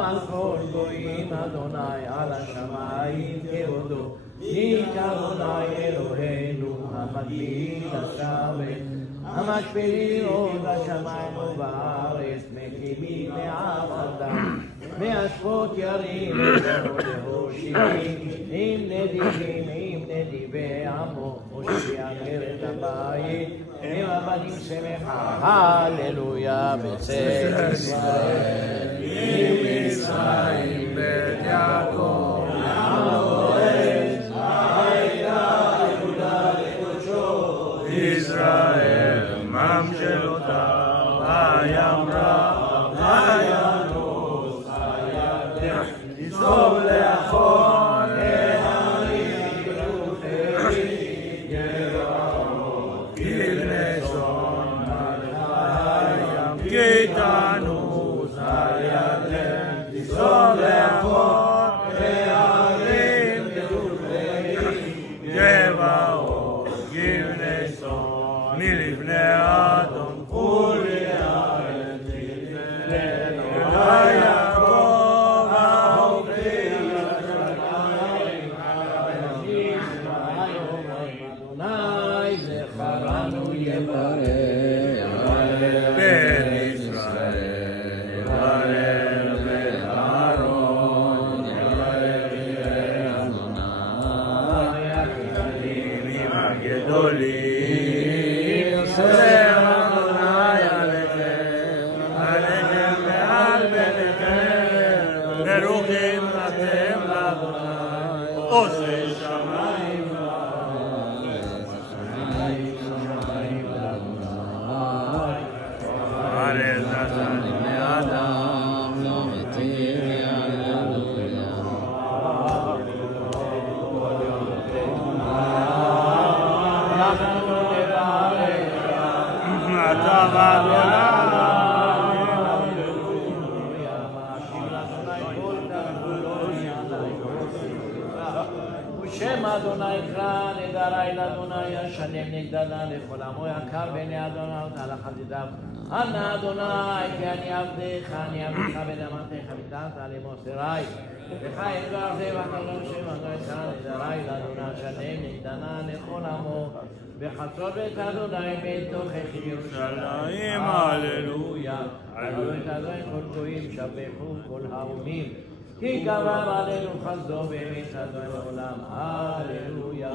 על כל גויים אדוני על השמיים כבודו, איש אדוני אלוהינו המגביל השמש, המשפילים עוד השמיים ובארץ, מקימים מעבדם, מאספות ירים להושיעים, עם נדיבים עם נדיבי עמו, מושיע מרד הבית, עם הבנים שמחה, הללויה בצאת ישראל. מצרים בית יעקב, הארץ, העילה יהודה לקודשו, ישראל ממשלותיו, הימרה, הינוס, הירדן, נסוב לאחור, להרים ולוחרים, גבעות, כבני צאן, הים, כתנוס, הירדן, נסוב לאחור, להרים ולוחרים, גבעות, כבני צאן, מלפני אדון חולי הארץ, מלפני יעקב ההופכים, אדוני זכרנו יברך, בן ישראל יברך בארון, יברך אדוני הקטנים הגדולים, סלם אדוני עליכם ועל בניכם, ברוכים אתם לאדוני, עושה שמיים הארץ נתן לבני אדם, לא מתיר הללויה. אנחנו נברך, אתה ואדוני, ושם אדוני יקרא נדרי לאדוני, השלם נגדלה לכל עמו, יקר בעיני אדוני אותה לחסידיו. אנא אדוני כי אני עבדך בדמתך ותעשת למוסרי, לך אתברכך ואתה שם אדוני יקרא נדרי לאדוני, השלם נגדלה לכל עמו, בחצור בית אדוני בתוכך ירושלים, הללויה. עלו את אדוני כל גויים, שבחו כל האומים, כי גבר עלינו חסדו באמת אדוני לעולם, הללויה.